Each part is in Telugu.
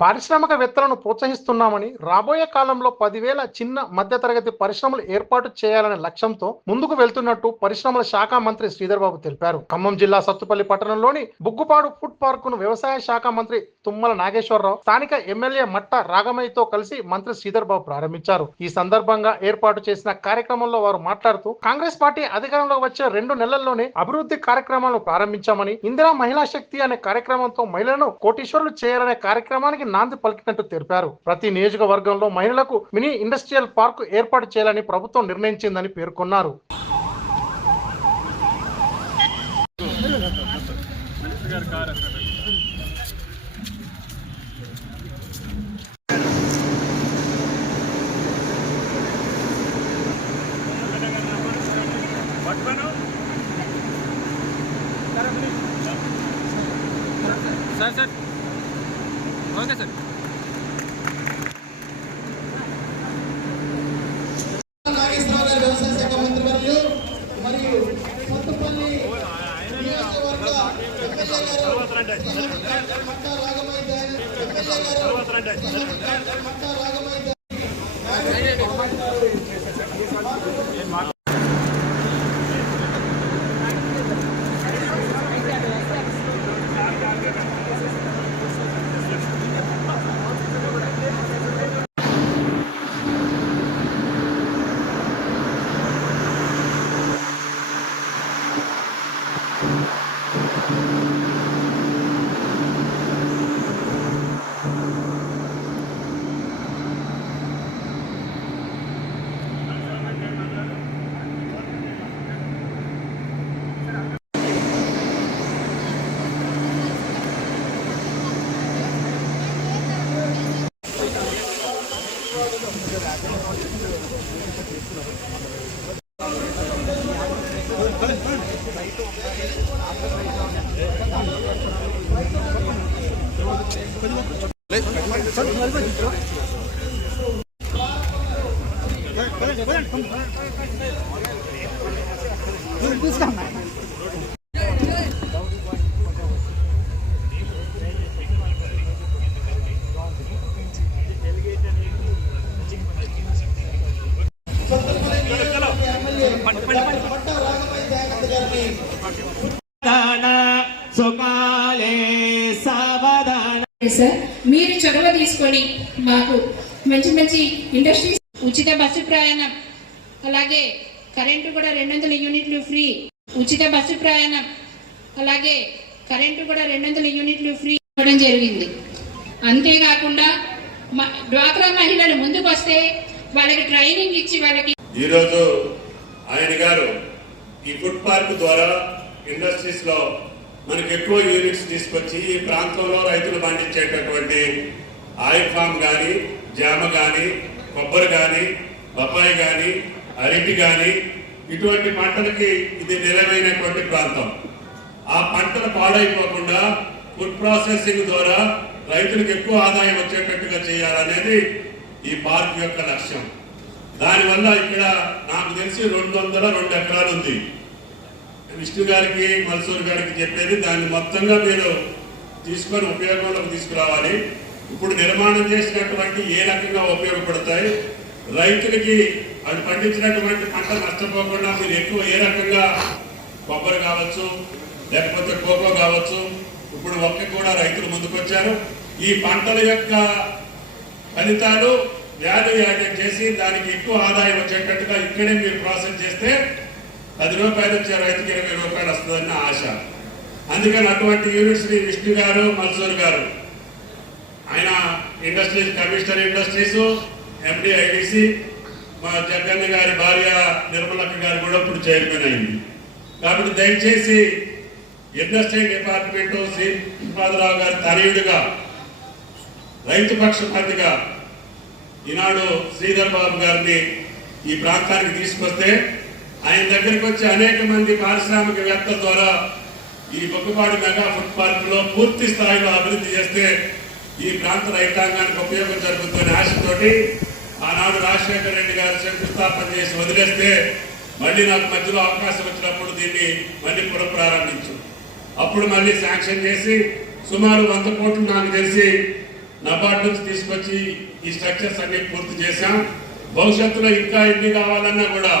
పారిశ్రామికవేత్తలను ప్రోత్సహిస్తున్నామని, రాబోయే కాలంలో 10,000 చిన్న మధ్యతరగతి పరిశ్రమలు ఏర్పాటు చేయాలనే లక్ష్యంతో ముందుకు వెళ్తున్నట్టు పరిశ్రమల శాఖ మంత్రి శ్రీధర్ బాబు తెలిపారు. ఖమ్మం జిల్లా సత్తుపల్లి పట్టణంలోని బుగ్గుపాడు ఫుడ్ పార్కును వ్యవసాయ శాఖ మంత్రి తుమ్మల నాగేశ్వరరావు స్థానిక ఎమ్మెల్యే మట్ట రాగమయ్యతో కలిసి మంత్రి శ్రీధర్ బాబు ప్రారంభించారు. ఈ సందర్భంగా ఏర్పాటు చేసిన కార్యక్రమంలో వారు మాట్లాడుతూ, కాంగ్రెస్ పార్టీ అధికారంలోకి వచ్చే 2 నెలల్లోనే అభివృద్ధి కార్యక్రమాలను ప్రారంభించామని, ఇందిరా మహిళా శక్తి అనే కార్యక్రమంతో మహిళలను కోటీశ్వరులు చేయాలనే కార్యక్రమానికి నాంది పలికినట్టు తెలిపారు. ప్రతి నియోజకవర్గంలో మహిళలకు మినీ ఇండస్ట్రియల్ పార్కు ఏర్పాటు చేయాలని ప్రభుత్వం నిర్ణయించిందని పేర్కొన్నారు. Sir okay sir. నాగేశ్వరరావు గారు వ్యవసాయ శాఖ మంత్రివర్యులు మరియు సత్తుపల్లి నియోజకవర్గ ఎమ్మెల్యే గారు మట్టా రాగమయ్య సార్, మీరు చొరవ తీసుకొని మాకు మంచి మంచి ఇండస్ట్రీస్, ఉచిత బస్సు ప్రయాణం, అలాగే కరెంటు కూడా 200 యూనిట్లు ఫ్రీ, ఉచిత బస్సు ప్రయాణం, అలాగే కరెంటు కూడా 200 యూనిట్లు ఫ్రీ ఇవ్వడం జరిగింది. అంతేకాకుండా డ్వాక్రా మహిళలు ముందుకు వస్తే వాళ్ళకి ట్రైనింగ్ ఇచ్చి వాళ్ళకి ఈరోజు ఆయన గారు ఈ ఫుడ్ పార్క్ ద్వారా ఇండస్ట్రీస్ లో మనకు ఎక్కువ యూనిట్స్ తీసుకొచ్చి ఈ ప్రాంతంలో రైతులు పండించేటటువంటి ఆయిల్ ఫామ్ కానీ, జామ కానీ, కొబ్బరి కానీ, బొప్పాయి కానీ, అరటి కానీ ఇటువంటి పంటలకి ఇది నిలవైనటువంటి ప్రాంతం. ఆ పంటలు పాడైపోకుండా ఫుడ్ ప్రాసెసింగ్ ద్వారా రైతులకు ఎక్కువ ఆదాయం వచ్చేటట్టుగా చేయాలనేది ఈ పార్క్ యొక్క లక్ష్యం. దానివల్ల ఇక్కడ నాకు తెలిసి 202 ఎకరాలు ఉంది. విష్ణు గారికి, మల్సూర్ గారికి చెప్పేది దాన్ని మొత్తంగా మీరు తీసుకొని ఉపయోగంలోకి తీసుకురావాలి. ఇప్పుడు నిర్మాణం చేసినటువంటి ఏ రకంగా ఉపయోగపడతాయి, రైతులకి అది పండించినటువంటి పంట నష్టపోకుండా మీరు ఎక్కువ ఏ రకంగా కొబ్బరి కావచ్చు, లేకపోతే కోకో కావచ్చు, ఇప్పుడు ఒక్క కూడా రైతులు ముందుకొచ్చారు. ఈ పంటల యొక్క ఫలితాలు వాల్యూ యాడెడ్ చేసి దానికి ఎక్కువ ఆదాయం వచ్చేటట్టుగా ఇక్కడే మీరు ప్రాసెస్ చేస్తే 10 రూపాయలు వచ్చే రైతుకి 20 రూపాయలు వస్తుందన్న ఆశ. అందుకని అటువంటి యూనిట్స్ ని విష్ణు గారు, మల్సూర్ గారు, ఆయన ఇండస్ట్రీస్ కమిషనర్ ఇండస్ట్రీస్, ఎండి ఐడిసి, మా జగన్ గారి భార్య నిర్మలక్క గారు కూడా ఇప్పుడు చైర్మన్ అయింది. కాబట్టి దయచేసి ఇండస్ట్రీ డిపార్ట్మెంట్ శ్రీపాదరావు గారి తనయుడిగా, రైతు పక్షపాతిగా ఈనాడు శ్రీధర్ బాబు గారిని ఈ ప్రాంతానికి తీసుకొస్తే ఆయన దగ్గరికి వచ్చి అనేక మంది పారిశ్రామికవేత్తల ద్వారా ఈ బొక్కుపాడు మెగా ఫుడ్ పార్క్ లో పూర్తి స్థాయిలో అభివృద్ధి చేస్తే ఈ ప్రాంత రైతాంగానికి ఉపయోగం జరుగుతున్న ఆశతోటి ఆనాడు రాజశేఖర రెడ్డి గారు శంకుస్థాపన చేసి వదిలేస్తే మళ్ళీ నాకు మధ్యలో అవకాశం వచ్చినప్పుడు దీన్ని మళ్ళీ పునఃప్రారంభించు. అప్పుడు మళ్ళీ శాంక్షన్ చేసి సుమారు 100 కోట్లు నాకు తెలిసి నబార్డ్ నుంచి తీసుకొచ్చి ఈ స్ట్రక్చర్స్ అన్ని పూర్తి చేశాం. భవిష్యత్తులో ఇంకా ఎన్ని కావాలన్నా కూడా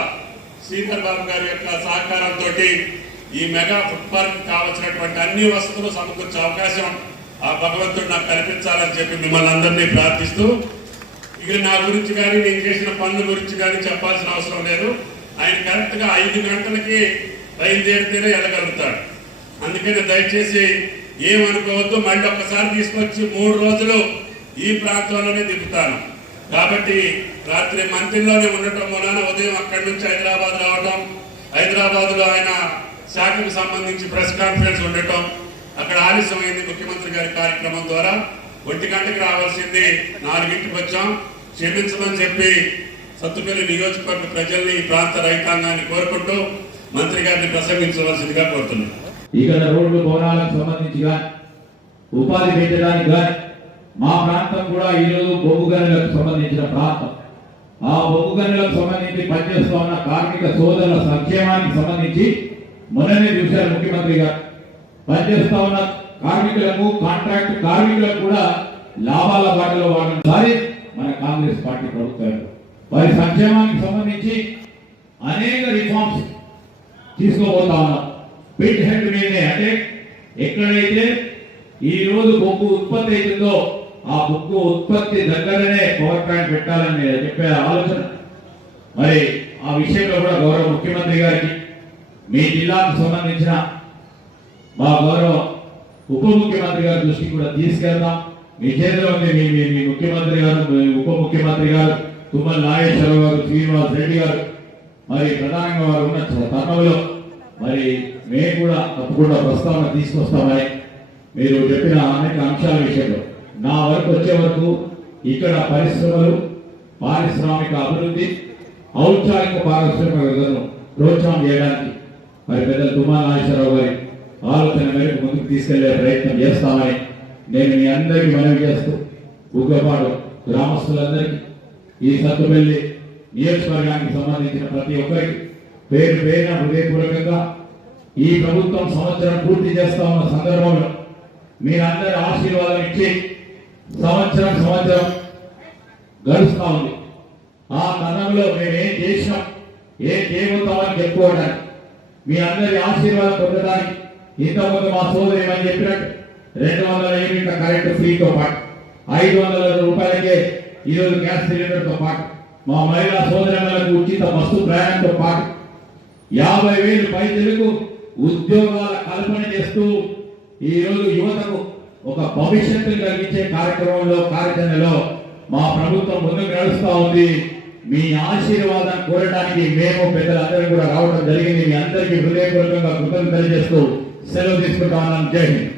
శ్రీధర్ బాబు గారి యొక్క సహకారంతో ఈ మెగా ఫుడ్ పార్క్ కావాల్సినటువంటి అన్ని వసతులు సమకూర్చే అవకాశం ఆ భగవంతుడు నాకు కల్పించాలని చెప్పి మిమ్మల్ని అందరినీ ప్రార్థిస్తూ, ఇక నా గురించి కానీ నేను చేసిన పనుల గురించి కానీ చెప్పాల్సిన అవసరం లేదు. ఆయన కరెక్ట్ గా 5 గంటలకి బయలుదేరితేనే వెళ్ళగలుగుతాడు. అందుకని దయచేసి ఏమనుకోవద్దు. మళ్ళీ ఒక్కసారి తీసుకొచ్చి 3 రోజులు ఈ ప్రాంతంలోనే దిగుతాను. కాబట్టి రాత్రి మంత్రిలోనే ఉండటం మూలాన ఉదయం అక్కడి నుంచి హైదరాబాద్ రావడం, హైదరాబాద్ లో ఆయన శాఖకు సంబంధించి ప్రెస్ కాన్ఫరెన్స్ ఉండటం, అక్కడ ఆలస్యమైంది. ముఖ్యమంత్రి గారి కార్యక్రమం ద్వారా 1 గంటకి రావాల్సింది 4ంటికి వచ్చాం. క్షమించమని చెప్పి సత్తుపల్లి నియోజకవర్గ ప్రజల్ని, ఈ ప్రాంత రైతాంగాన్ని కోరుకుంటూ మంత్రి గారిని ప్రసంగించవలసిందిగా కోరుతున్నాను. ఇక్కడ రోడ్లు భవనాలకు సంబంధించి కానీ, ఉపాధి పెంచడానికి కానీ, మా ప్రాంతం కూడా ఈరోజు బొగ్గు గనులకు సంబంధించిన ప్రాంతం. ఆ బొగ్గు గనులకు సంబంధించి పనిచేస్తూ ఉన్న కార్మిక సోదరుల సంక్షేమానికి సంబంధించి మొన్ననే చూశారు ముఖ్యమంత్రి గారు. పనిచేస్తూ ఉన్న కార్మికులకు, కాంట్రాక్ట్ కార్మికులకు కూడా లాభాల బాటలో వాడడం మన కాంగ్రెస్ పార్టీ ప్రభుత్వం వారి సంక్షేమానికి సంబంధించి అనేక రిఫార్మ్స్ తీసుకోబోతా ఉన్నాం. పిట్ హెడ్ మీదే, అంటే ఎక్కడైతే ఈ రోజు బొగ్గు ఉత్పత్తి అవుతుందో ఆ బొగ్గు ఉత్పత్తి దగ్గరనే పవర్ ప్లాంట్ పెట్టాలని చెప్పే ఆలోచన. మరి ఆ విషయంలో కూడా గౌరవ ముఖ్యమంత్రి గారికి, మీ జిల్లాకు సంబంధించిన మా గౌరవ ఉప ముఖ్యమంత్రి గారి దృష్టికి కూడా తీసుకెళ్తాం. మీ చేతిలో ఉంది. మీ ముఖ్యమంత్రి గారు, ఉప ముఖ్యమంత్రి గారు తుమ్మల నాగేశ్వరరావు గారు, శ్రీనివాస్ రెడ్డి గారు, మరి ప్రధానంగా వారు ఉన్న తరుణంలో మరి మేము కూడా తప్పకుండా ప్రస్తావన తీసుకొస్తామని మీరు చెప్పిన అనేక అంశాల విషయంలో నా వరకు వచ్చే వరకు ఇక్కడ పరిశ్రమలు, పారిశ్రామిక అభివృద్ధి, ఔత్సాహిక పారిశ్రామికతను ప్రోత్సాహం చేయడానికి మరి పెద్దలు తుమ్మల నాగేశ్వరరావు గారి ఆలోచన మేరకు ముందుకు తీసుకెళ్లే ప్రయత్నం చేస్తామని నేను మీ అందరికీ మనవి చేస్తూ, బుగ్గపాడు గ్రామస్తులందరికీ, ఈ సత్తుపల్లి నియోజకవర్గానికి సంబంధించిన ప్రతి ఒక్కరికి పేరు పేరున హృదయపూర్వకంగా ఈ ప్రభుత్వం సంవత్సరం పూర్తి చేస్తా ఉన్న సందర్భంలో మీరందరి ఆశీర్వాదం ఇచ్చి సంవత్సరం గడుస్తా ఉంది. ఆ తరుణంలో మేము ఏం చేసినాం, ఏం చేయబోతామని చెప్పుకోవడానికి, మీ అందరి ఆశీర్వాదం పొందడానికి ఇంతకుముందు మా సోదరి ఏమని చెప్పినట్టు 200 యూనిట్ల కరెంటు ఫ్రీతో పాటు 500 రూపాయలకే ఈరోజు గ్యాస్ సిలిండర్తో పాటు మా మహిళా సోదరులకు ఉచిత బస్సు ప్రయాణంతో పాటు 50,000 పైసలకు ఉద్యోగాల కల్పన చేస్తూ ఈరోజు యువతకు ఒక భవిష్యత్తును కలిగించే కార్యక్రమంలో మా ప్రభుత్వం ముందుకు నడుస్తూ ఉంది. మీ ఆశీర్వాదం కోరడానికి మేము పెద్దలందరూ కూడా రావడం జరిగింది. మీ అందరికీ హృదయపూర్వకంగా కృతజ్ఞతలు తెలియజేస్తూ సెలవు తీసుకుంటాను. జై హింద్.